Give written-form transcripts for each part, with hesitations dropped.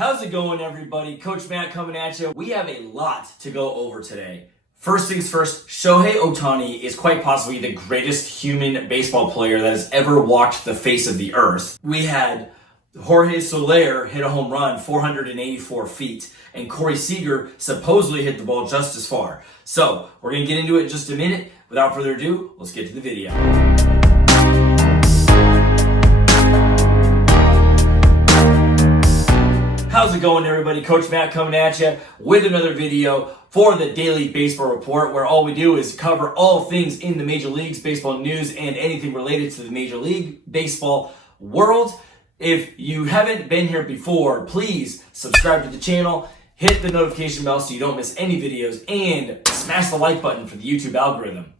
How's it going, everybody? Coach Matt coming at you. We have a lot to go over today. First things first, Shohei Ohtani is quite possibly the greatest human baseball player that has ever walked the face of the earth. We had Jorge Solaire hit a home run 484 feet, and Corey Seager supposedly hit the ball just as far. So, we're going to get into it in just a minute. Without further ado, let's get to the video. How's it going, everybody? Coach Matt coming at you with another video for the Daily Baseball Report, where all we do is cover all things in the Major Leagues baseball news and anything related to the Major League Baseball world. If you haven't been here before, please subscribe to the channel, hit the notification bell so you don't miss any videos, and smash the like button for the YouTube algorithm.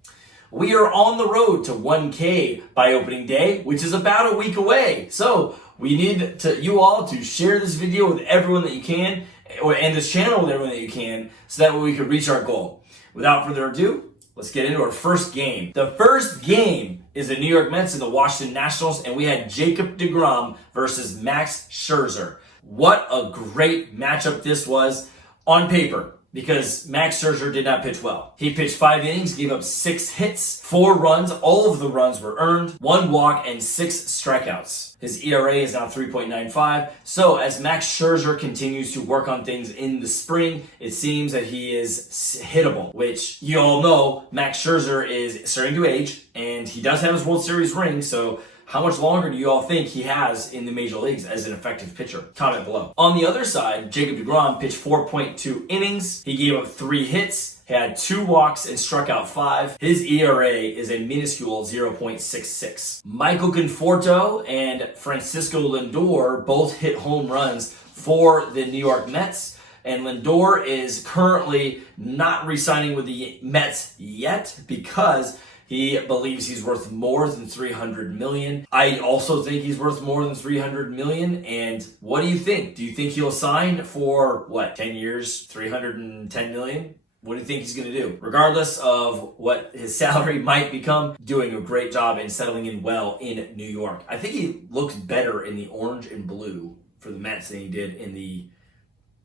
We are on the road to 1K by opening day, which is about a week away. So we need you all to share this video with everyone that you can, and this channel with everyone that you can, so that way we can reach our goal. Without further ado, let's get into our first game. The first game is the New York Mets and the Washington Nationals, and we had Jacob Degrom versus Max Scherzer. What a great matchup this was on paper, because Max Scherzer did not pitch well. He pitched 5 innings, gave up 6 hits, 4 runs. All of the runs were earned, 1 walk, and 6 strikeouts. His ERA is now 3.95. So as Max Scherzer continues to work on things in the spring, it seems that he is hittable, which you all know Max Scherzer is starting to age, and he does have his World Series ring, so how much longer do you all think he has in the major leagues as an effective pitcher? Comment below. On the other side, Jacob Degrom pitched 4.2 innings. He gave up 3 hits, had 2 walks, and struck out 5. His ERA is a minuscule 0.66. Michael Conforto and Francisco Lindor both hit home runs for the New York Mets. And Lindor is currently not re-signing with the Mets yet because he believes he's worth more than $300 million. I also think he's worth more than $300 million. And what do you think? Do you think he'll sign for, 10 years, $310 million? What do you think he's going to do? Regardless of what his salary might become, doing a great job and settling in well in New York. I think he looks better in the orange and blue for the Mets than he did in the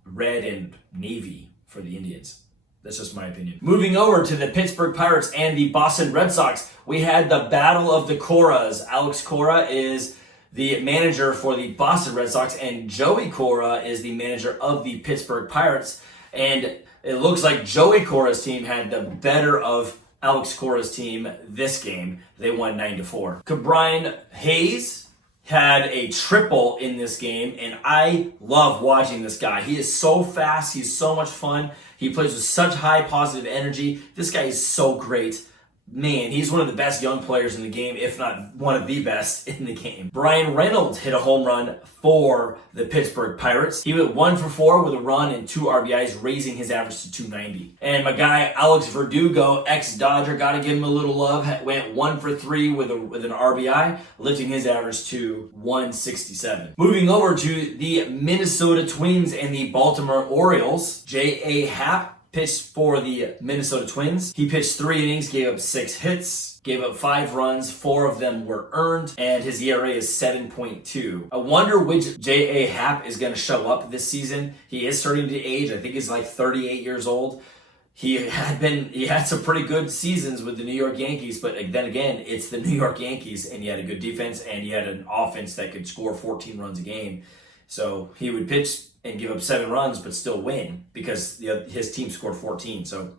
red and navy for the Indians. That's just my opinion. Moving over to the Pittsburgh Pirates and the Boston Red Sox, we had the battle of the Coras. Alex Cora is the manager for the Boston Red Sox, and Joey Cora is the manager of the Pittsburgh Pirates. And it looks like Joey Cora's team had the better of Alex Cora's team this game. They won 9-4. Ke'Bryan Hayes had a triple in this game, and I love watching this guy. He is so fast. He's so much fun. He plays with such high positive energy. This guy is so great. Man, he's one of the best young players in the game, if not one of the best in the game. Brian Reynolds hit a home run for the Pittsburgh Pirates. He went 1 for 4 with a run and 2 RBIs, raising his average to 290. And my guy, Alex Verdugo, ex-Dodger, got to give him a little love, went 1 for 3 with an RBI, lifting his average to 167. Moving over to the Minnesota Twins and the Baltimore Orioles, J.A. Happ pitched for the Minnesota Twins. He pitched 3 innings, gave up 6 hits, gave up 5 runs, 4 of them were earned, and his ERA is 7.2. I wonder which J.A. Happ is going to show up this season. He is starting to age. I think he's like 38 years old. He had some pretty good seasons with the New York Yankees, but then again, it's the New York Yankees, and he had a good defense, and he had an offense that could score 14 runs a game. So he would pitch and give up 7 runs, but still win because his team scored 14. So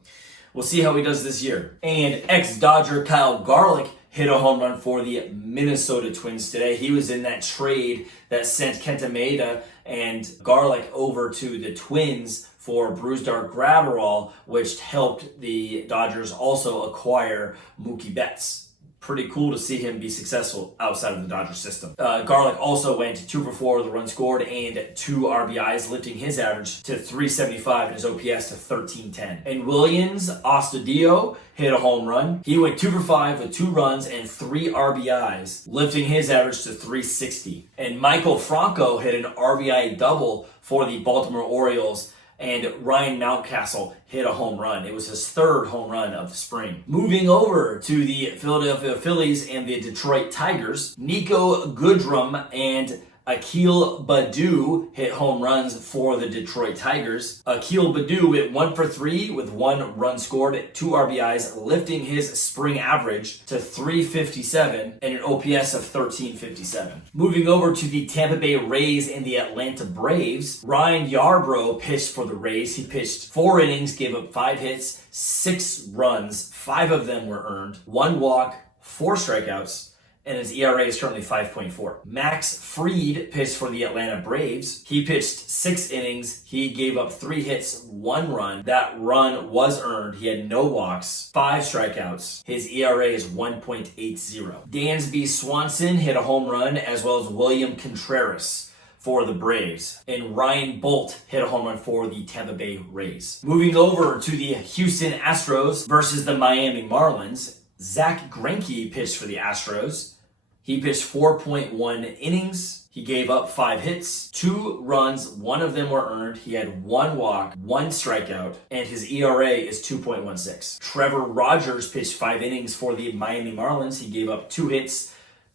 we'll see how he does this year. And ex-Dodger Kyle Garlick hit a home run for the Minnesota Twins today. He was in that trade that sent Kenta Maeda and Garlick over to the Twins for Brusdar Graterol, which helped the Dodgers also acquire Mookie Betts. Pretty cool to see him be successful outside of the Dodger system. Garlick also went 2 for 4 with a run scored and 2 RBIs, lifting his average to 375 and his OPS to 1310. And Williams Astudillo hit a home run. He went 2 for 5 with 2 runs and 3 RBIs, lifting his average to 360. And Michael Franco hit an RBI double for the Baltimore Orioles, and Ryan Mountcastle hit a home run. It was his 3rd home run of the spring. Moving over to the Philadelphia Phillies and the Detroit Tigers, Nico Goodrum and Akil Baddoo hit home runs for the Detroit Tigers. Akil Baddoo went 1 for 3 with 1 run scored, 2 RBIs, lifting his spring average to 357 and an OPS of 1357. Moving over to the Tampa Bay Rays and the Atlanta Braves, Ryan Yarbrough pitched for the Rays. He pitched 4 innings, gave up 5 hits, 6 runs, 5 of them were earned, 1 walk, 4 strikeouts, and his ERA is currently 5.4. Max Fried pitched for the Atlanta Braves. He pitched 6 innings. He gave up 3 hits, 1 run. That run was earned. He had no walks, 5 strikeouts. His ERA is 1.80. Dansby Swanson hit a home run, as well as William Contreras for the Braves. And Ryan Bolt hit a home run for the Tampa Bay Rays. Moving over to the Houston Astros versus the Miami Marlins, Zach Greinke pitched for the Astros. He pitched 4.1 innings. He gave up 5 hits, 2 runs, 1 of them were earned. He had 1 walk, 1 strikeout, and his ERA is 2.16. Trevor Rogers pitched 5 innings for the Miami Marlins. He gave up 2 hits,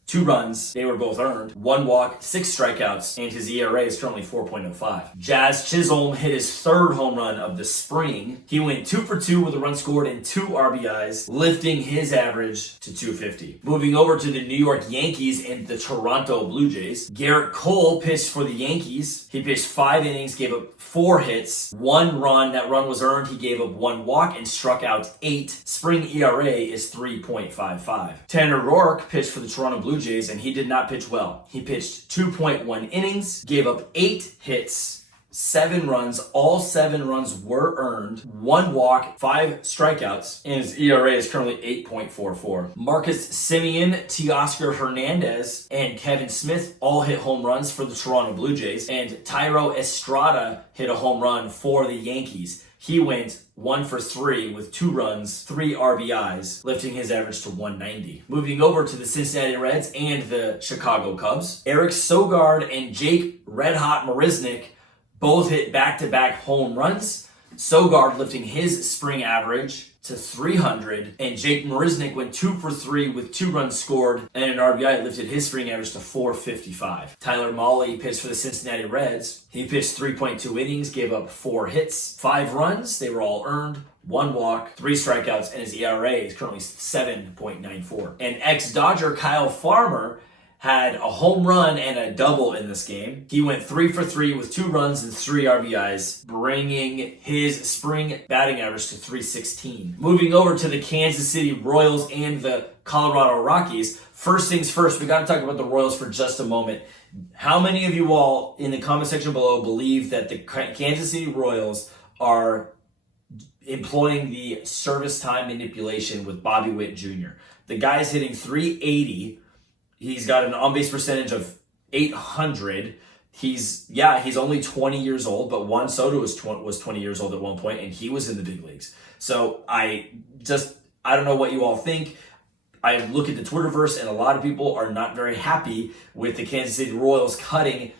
2 runs, they were both earned, 1 walk, 6 strikeouts, and his ERA is currently 4.05. Jazz Chisholm hit his 3rd home run of the spring. He went 2 for 2 with a run scored and 2 RBIs, lifting his average to 250. Moving over to the New York Yankees and the Toronto Blue Jays, Garrett Cole pitched for the Yankees. He pitched 5 innings, gave up 4 hits, 1 run. That run was earned. He gave up 1 walk and struck out 8. Spring ERA is 3.55. Tanner Roark pitched for the Toronto Blue Jays, and he did not pitch well. He pitched 2.1 innings, gave up 8 hits, 7 runs. All 7 runs were earned, 1 walk, 5 strikeouts, and his ERA is currently 8.44. Marcus Semien, Teoscar Hernandez, and Kevin Smith all hit home runs for the Toronto Blue Jays, and Thairo Estrada hit a home run for the Yankees. He went 1 for 3 with 2 runs, 3 RBIs, lifting his average to 190. Moving over to the Cincinnati Reds and the Chicago Cubs, Eric Sogard and Jake Red Hot Marisnick both hit back-to-back home runs. Sogard lifting his spring average to 300, and Jake Marisnick went 2 for 3 with 2 runs scored and an RBI, lifted his spring average to 455. Tyler Mahle pitched for the Cincinnati Reds. He pitched 3.2 innings, gave up 4 hits, 5 runs, they were all earned, 1 walk, 3 strikeouts, and his ERA is currently 7.94. And ex-Dodger Kyle Farmer had a home run and a double in this game. He went 3 for 3 with 2 runs and 3 RBIs, bringing his spring batting average to 316. Moving over to the Kansas City Royals and the Colorado Rockies. First things first, we got to talk about the Royals for just a moment. How many of you all in the comment section below believe that the Kansas City Royals are employing the service time manipulation with Bobby Witt Jr.? The guy's hitting 380. He's got an on-base percentage of 800. He's only 20 years old, but Juan Soto was 20 years old at one point, and he was in the big leagues. So I don't know what you all think. I look at the Twitterverse, and a lot of people are not very happy with the Kansas City Royals cutting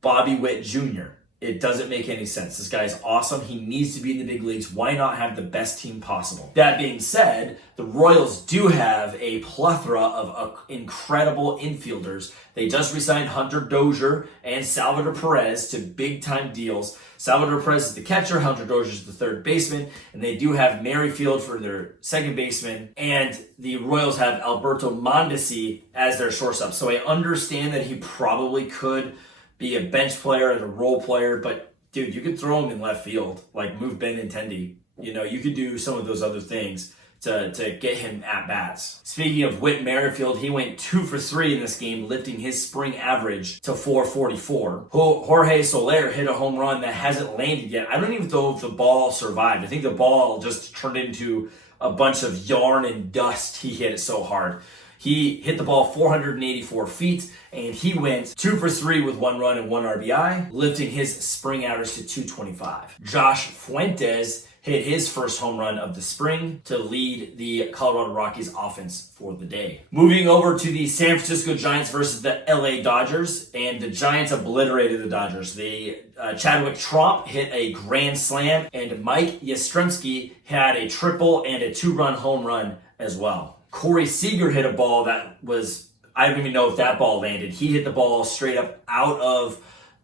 Bobby Witt Jr. It doesn't make any sense. This guy is awesome. He needs to be in the big leagues. Why not have the best team possible? That being said, the Royals do have a plethora of incredible infielders. They just re-signed Hunter Dozier and Salvador Perez to big-time deals. Salvador Perez is the catcher, Hunter Dozier is the third baseman, and they do have Merrifield for their second baseman, and the Royals have Alberto Mondesi as their shortstop. So I understand that he probably could be a bench player and a role player, but dude, you could throw him in left field, like move Benintendi. You know, you could do some of those other things to get him at bats. Speaking of Whit Merrifield, he went 2 for 3 in this game, lifting his spring average to 444. Jorge Solaire hit a home run that hasn't landed yet. I don't even know if the ball survived. I think the ball just turned into a bunch of yarn and dust. He hit it so hard. He hit the ball 484 feet, and he went 2 for 3 with 1 run and 1 RBI, lifting his spring average to 225. Josh Fuentes hit his first home run of the spring to lead the Colorado Rockies offense for the day. Moving over to the San Francisco Giants versus the LA Dodgers, and the Giants obliterated the Dodgers. Chadwick Tromp hit a grand slam, and Mike Yastrzemski had a triple and a 2-run home run as well. Corey Seager hit a ball that was, I don't even know if that ball landed. He hit the ball straight up out of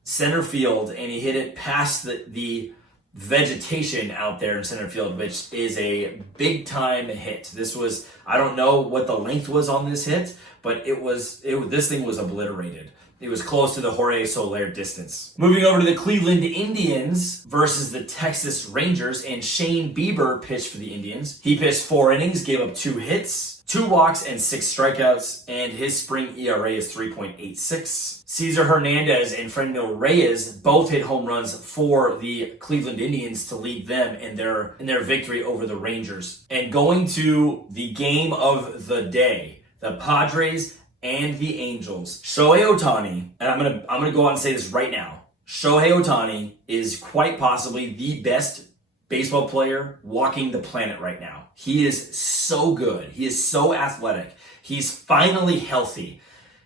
center field, and he hit it past the vegetation out there in center field, which is a big time hit. This was, I don't know what the length was on this hit, but this thing was obliterated. It was close to the Jorge Solaire distance. Moving over to the Cleveland Indians versus the Texas Rangers, and Shane Bieber pitched for the Indians. He pitched 4 innings, gave up 2 hits, 2 walks, and 6 strikeouts, and his spring ERA is 3.86. Cesar Hernandez and Franmil Reyes both hit home runs for the Cleveland Indians to lead them in their victory over the Rangers. And going to the game of the day, the Padres and the Angels. Shohei Ohtani, and I'm gonna go out and say this right now. Shohei Ohtani is quite possibly the best baseball player walking the planet right now. He is so good. He is so athletic. He's finally healthy.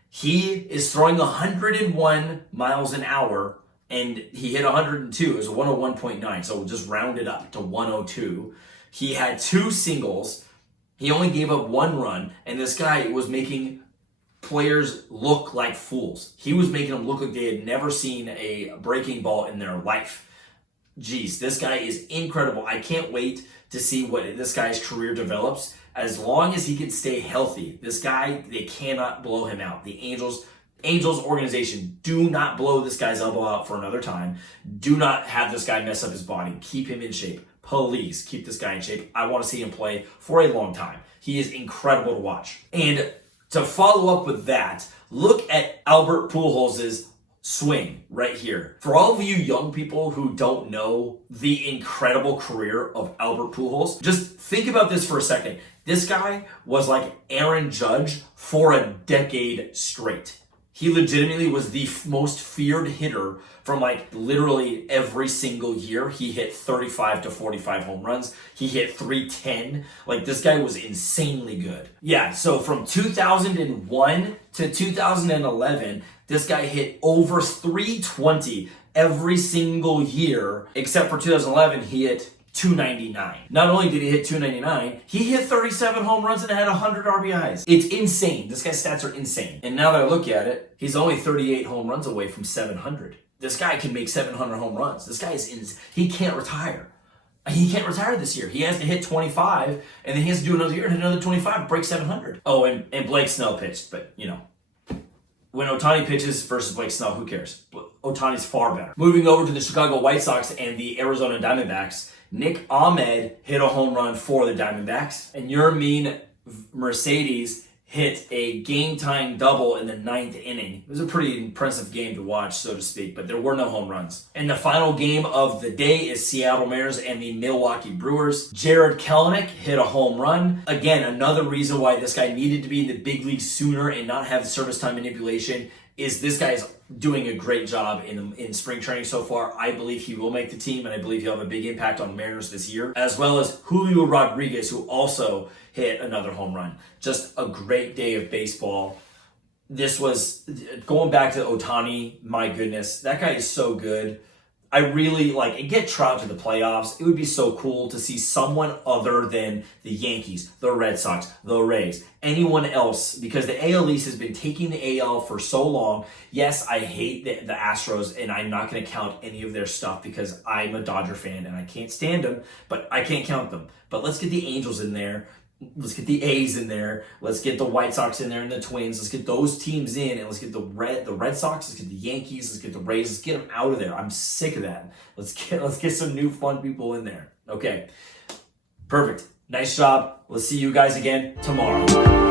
He is throwing 101 miles an hour, and he hit 102. It was 101.9, so we'll just round it up to 102. He had 2 singles. He only gave up 1 run, and this guy was making players look like fools. He was making them look like they had never seen a breaking ball in their life. Jeez, this guy is incredible. I can't wait to see what this guy's career develops. As long as he can stay healthy, this guy, they cannot blow him out. The Angels organization, do not blow this guy's elbow out for another time. Do not have this guy mess up his body. Keep him in shape. Please keep this guy in shape. I want to see him play for a long time. He is incredible to watch. And to follow up with that, look at Albert Pujols' swing right here. For all of you young people who don't know the incredible career of Albert Pujols, just think about this for a second. This guy was like Aaron Judge for a decade straight. He legitimately was the most feared hitter from like literally every single year. He hit 35 to 45 home runs. He hit 310. Like, this guy was insanely good. Yeah, so from 2001 to 2011, this guy hit over 320 every single year, except for 2011, he hit 299. Not only did he hit 299, he hit 37 home runs and had 100 RBIs. It's insane. This guy's stats are insane. And now that I look at it, he's only 38 home runs away from 700. This guy can make 700 home runs. This guy he can't retire. He can't retire this year. He has to hit 25, and then he has to do another year and hit another 25 to break 700. Oh, and Blake Snell pitched, but you know, when Ohtani pitches versus Blake Snell, who cares? Ohtani's far better. Moving over to the Chicago White Sox and the Arizona Diamondbacks, Nick Ahmed hit a home run for the Diamondbacks, and Yermin Mercedes hit a game-tying double in the 9th inning. It was a pretty impressive game to watch, so to speak, but there were no home runs. And the final game of the day is Seattle Mariners and the Milwaukee Brewers. Jared Kelenic hit a home run. Again, another reason why this guy needed to be in the big leagues sooner and not have service time manipulation is this guy is doing a great job in spring training so far. I believe he will make the team, and I believe he'll have a big impact on the Mariners this year, as well as Julio Rodriguez, who also hit another home run. Just a great day of baseball. This was, going back to Ohtani, my goodness, that guy is so good. I really like, and get Trout to the playoffs. It would be so cool to see someone other than the Yankees, the Red Sox, the Rays, anyone else, because the AL East has been taking the AL for so long. Yes, I hate the Astros, and I'm not going to count any of their stuff because I'm a Dodger fan and I can't stand them, but I can't count them. But let's get the Angels in there. Let's get the A's in there. Let's get the White Sox in there and the Twins. Let's get those teams in, and let's get the Red Sox. Let's get the Yankees. Let's get the Rays. Let's get them out of there. I'm sick of that. Let's get some new fun people in there. Okay, perfect. Nice job. Let's see you guys again tomorrow.